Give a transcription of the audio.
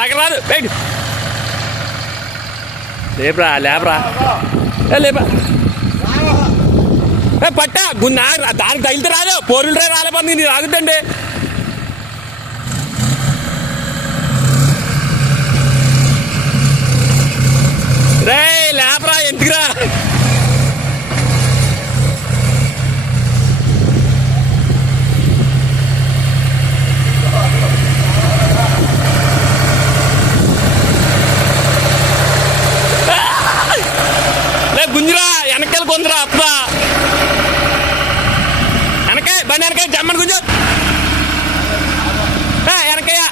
పక్కన రాదు బయట లేపరా లేపరా లేపా పట్టా గున్నా దానికి తగిలితే రాదు పోరులు రే రాలేపోతుంది నేను ఆగుతండి రే లేపరా ఎందుకురా గుంజురా వెనకాల కొందరా అప్ప వెనకాయ బండి వెనకాయ జమ్మని గుంజు వెనకయ్యా